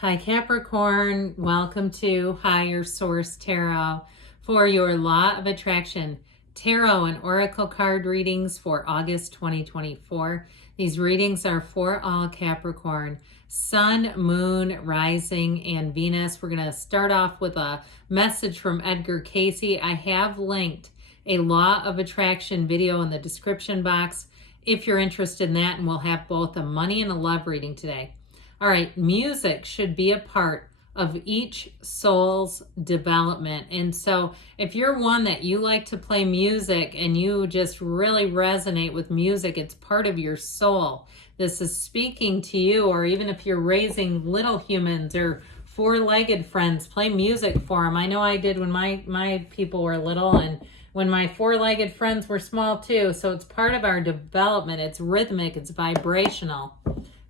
Hi Capricorn, welcome to Higher Source Tarot for your Law of Attraction Tarot and Oracle card readings for August 2024. These readings are for all Capricorn, Sun, Moon, Rising, and Venus. We're going to start off with a message from Edgar Casey. I have linked a Law of Attraction video in the description box if you're interested in that, and we'll have both a money and a love reading today. All right, music should be a part of each soul's development. And so if you're one that you like to play music and you just really resonate with music, it's part of your soul. This is speaking to you, or even if you're raising little humans or four-legged friends, play music for them. I know I did when my people were little, and when my four-legged friends were small too. So it's part of our development. It's rhythmic, it's vibrational.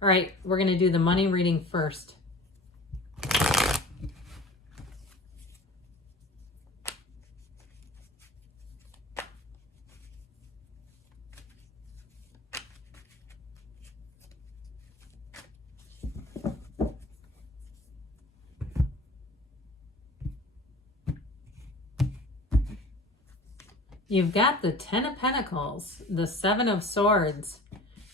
All right, we're going to do the money reading first. You've got the Ten of Pentacles, the Seven of Swords,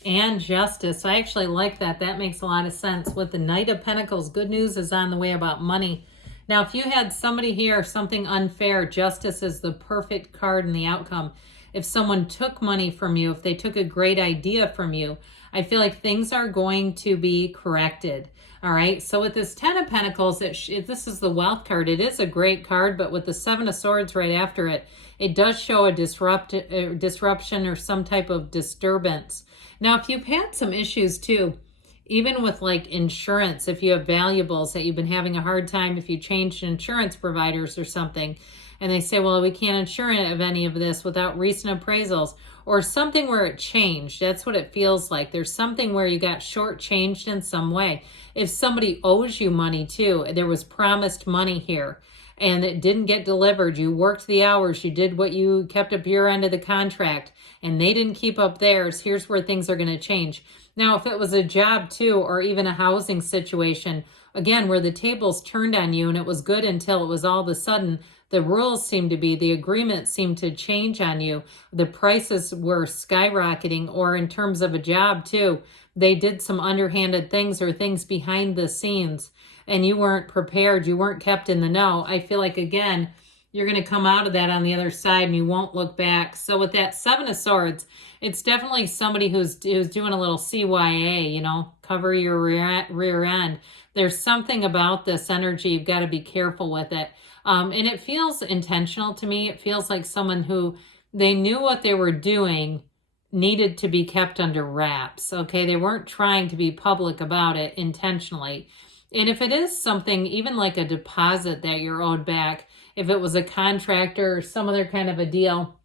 and Justice. I actually like that. That makes a lot of sense. With the Knight of Pentacles, good news is on the way about money. Now, if you had somebody here, something unfair, Justice is the perfect card in the outcome. If someone took money from you, if they took a great idea from you, I feel like things are going to be corrected. All right, so with this Ten of Pentacles, this is the Wealth card. It is a great card, but with the Seven of Swords right after it, it does show a disruption or some type of disturbance. Now, if you've had some issues too, even with like insurance, if you have valuables that you've been having a hard time, if you changed insurance providers or something, and they say, well, we can't insure any of this without recent appraisals, or something where it changed. That's what it feels like. There's something where you got shortchanged in some way. If somebody owes you money too, there was promised money here, and it didn't get delivered. You worked the hours, you did what you kept up your end of the contract, and they didn't keep up theirs. Here's where things are going to change. Now, if it was a job too, or even a housing situation, again, where the tables turned on you and it was good until it was all of a sudden, the rules seemed to be, the agreement seemed to change on you. The prices were skyrocketing, or in terms of a job too, they did some underhanded things or things behind the scenes, and you weren't prepared, you weren't kept in the know. I feel like, again, you're going to come out of that on the other side and you won't look back. So with that Seven of Swords, it's definitely somebody who's doing a little CYA, you know, cover your rear end. There's something about this energy. You've got to be careful with it. And it feels intentional to me. It feels like someone who, they knew what they were doing needed to be kept under wraps. Okay, they weren't trying to be public about it intentionally. And if it is something, even like a deposit that you're owed back, if it was a contractor or some other kind of a deal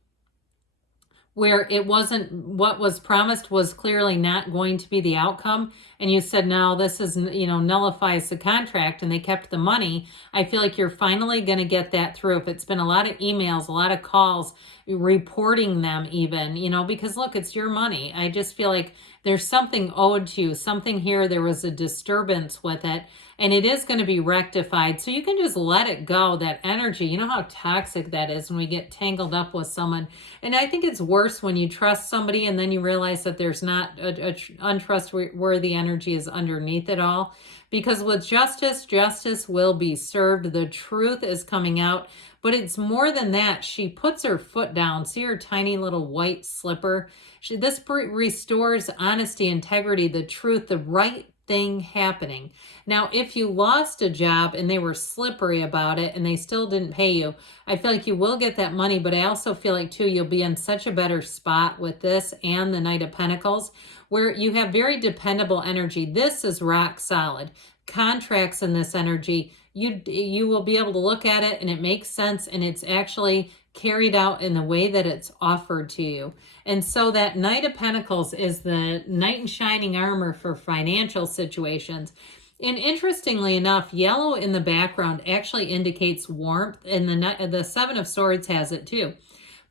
where it wasn't, what was promised was clearly not going to be the outcome, and you said, no, this is, you know, nullifies the contract, and they kept the money, I feel like you're finally going to get that through. If it's been a lot of emails, a lot of calls, reporting them even, you know, because look, it's your money. I just feel like there's something owed to you, something here, there was a disturbance with it, and it is going to be rectified. So you can just let it go, that energy. You know how toxic that is when we get tangled up with someone. And I think it's worse when you trust somebody and then you realize that there's not a untrustworthy energy is underneath it all. Because with justice, justice will be served. The truth is coming out. But it's more than that. She puts her foot down. See her tiny little white slipper? This restores honesty, integrity, the truth, the right thing happening. Now, if you lost a job and they were slippery about it and they still didn't pay you, I feel like you will get that money, but I also feel like too, you'll be in such a better spot with this and the Knight of Pentacles, where you have very dependable energy. This is rock solid. Contracts in this energy, you will be able to look at it and it makes sense, and it's actually carried out in the way that it's offered to you. And so that Knight of Pentacles is the knight in shining armor for financial situations. And interestingly enough, yellow in the background actually indicates warmth, and the Seven of Swords has it too.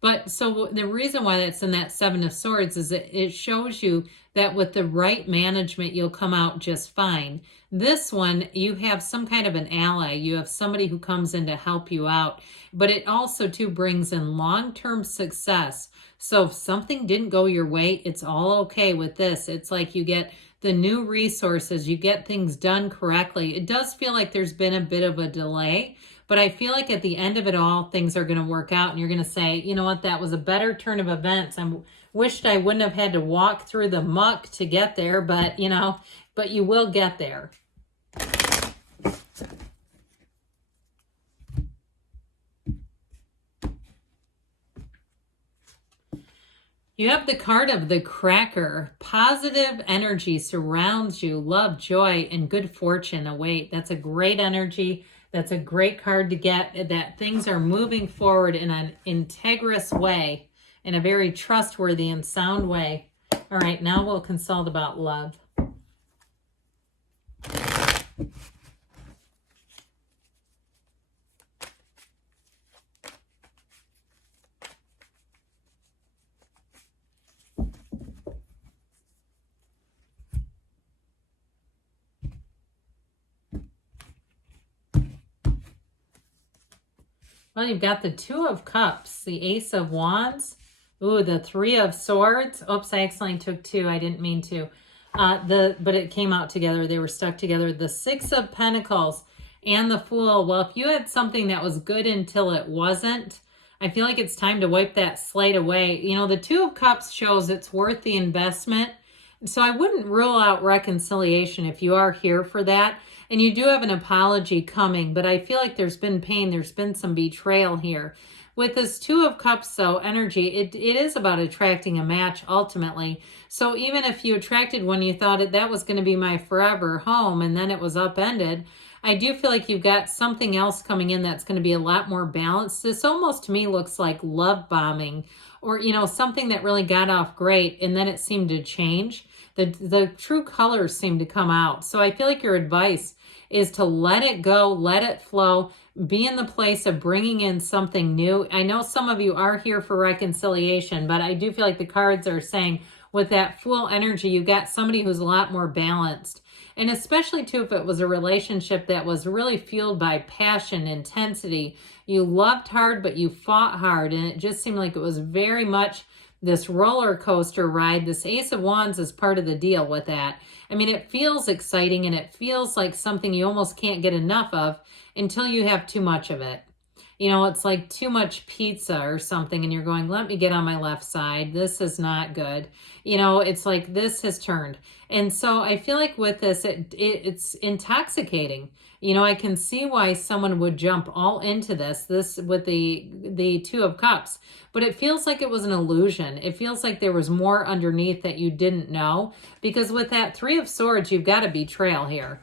But so the reason why that's in that Seven of Swords is that it shows you that with the right management, you'll come out just fine. This one, you have some kind of an ally. You have somebody who comes in to help you out. But it also, too, brings in long-term success. So if something didn't go your way, it's all okay with this. It's like you get the new resources, you get things done correctly. It does feel like there's been a bit of a delay, but I feel like at the end of it all, things are going to work out and you're going to say, you know what, that was a better turn of events. I wished I wouldn't have had to walk through the muck to get there, but but you will get there. You have the card of the Cracker. Positive energy surrounds you. Love, joy, and good fortune await. That's a great energy. That's a great card to get, that things are moving forward in an integrous way, in a very trustworthy and sound way. All right, now we'll consult about love. Well, you've got the Two of Cups, the Ace of Wands, ooh, the Three of Swords. Oops, I accidentally took two. I didn't mean to. But it came out together. They were stuck together. The Six of Pentacles and the Fool. Well, if you had something that was good until it wasn't, I feel like it's time to wipe that slate away. The Two of Cups shows it's worth the investment. So I wouldn't rule out reconciliation if you are here for that. And you do have an apology coming, but I feel like there's been pain. There's been some betrayal here. With this Two of Cups, though, energy, it is about attracting a match ultimately. So even if you attracted one, you thought that was going to be my forever home, and then it was upended, I do feel like you've got something else coming in that's going to be a lot more balanced. This almost to me looks like love bombing, or, something that really got off great, and then it seemed to change. The true colors seem to come out. So I feel like your advice is to let it go, let it flow, be in the place of bringing in something new. I know some of you are here for reconciliation, but I do feel like the cards are saying with that Fool energy, you got somebody who's a lot more balanced. And especially too, if it was a relationship that was really fueled by passion, intensity, you loved hard, but you fought hard. And it just seemed like it was very much this roller coaster ride. This Ace of Wands is part of the deal with that. I mean, it feels exciting and it feels like something you almost can't get enough of until you have too much of it. It's like too much pizza or something and you're going, let me get on my left side. This is not good. It's like this has turned. And so I feel like with this, it's intoxicating. I can see why someone would jump all into this with the Two of Cups, but it feels like it was an illusion. It feels like there was more underneath that you didn't know, because with that Three of Swords, you've got a betrayal here.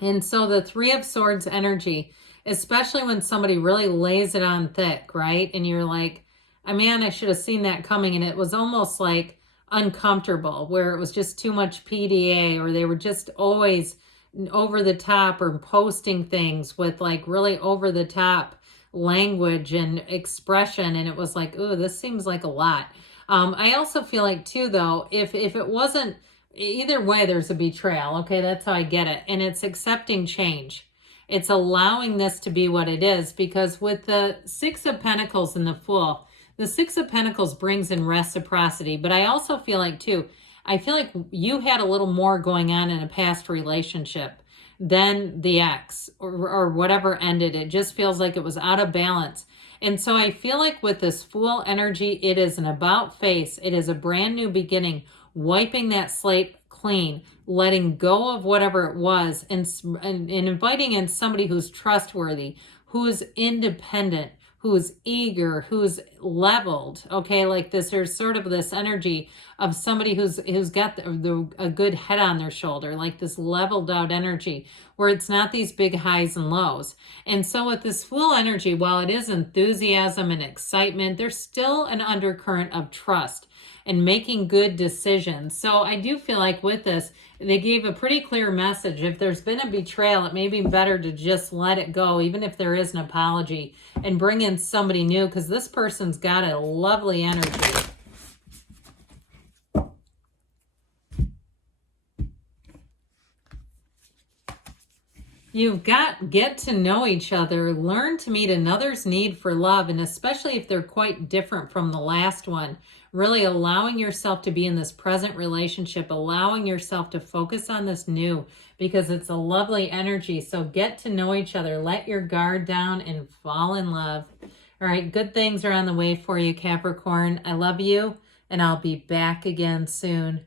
And so the Three of Swords energy, especially when somebody really lays it on thick, right? And you're like, man, I should have seen that coming. And it was almost like uncomfortable, where it was just too much PDA, or they were just always over the top or posting things with like really over the top language and expression. And it was like, ooh, this seems like a lot. I also feel like too, though, if it wasn't, either way, there's a betrayal. Okay, that's how I get it. And it's accepting change. It's allowing this to be what it is, because with the Six of Pentacles and the Fool, the Six of Pentacles brings in reciprocity. But I also feel like too, I feel like you had a little more going on in a past relationship than the ex or whatever ended. It just feels like it was out of balance. And so I feel like with this Fool energy, it is an about face. It is a brand new beginning, wiping that slate clean, letting go of whatever it was, and inviting in somebody who's trustworthy, who's independent, who's eager, who's leveled. Okay, like this, there's sort of this energy of somebody who's got a good head on their shoulder, like this leveled out energy where it's not these big highs and lows. And so with this Fool energy, while it is enthusiasm and excitement, there's still an undercurrent of trust. and making good decisions. So I do feel like with this, they gave a pretty clear message. If there's been a betrayal, it may be better to just let it go, even if there is an apology, and bring in somebody new, because this person's got a lovely energy. You've got get to know each other, learn to meet another's need for love, and especially if they're quite different from the last one, really allowing yourself to be in this present relationship, allowing yourself to focus on this new, because it's a lovely energy. So get to know each other, let your guard down, and fall in love. All right, good things are on the way for you, Capricorn. I love you, and I'll be back again soon.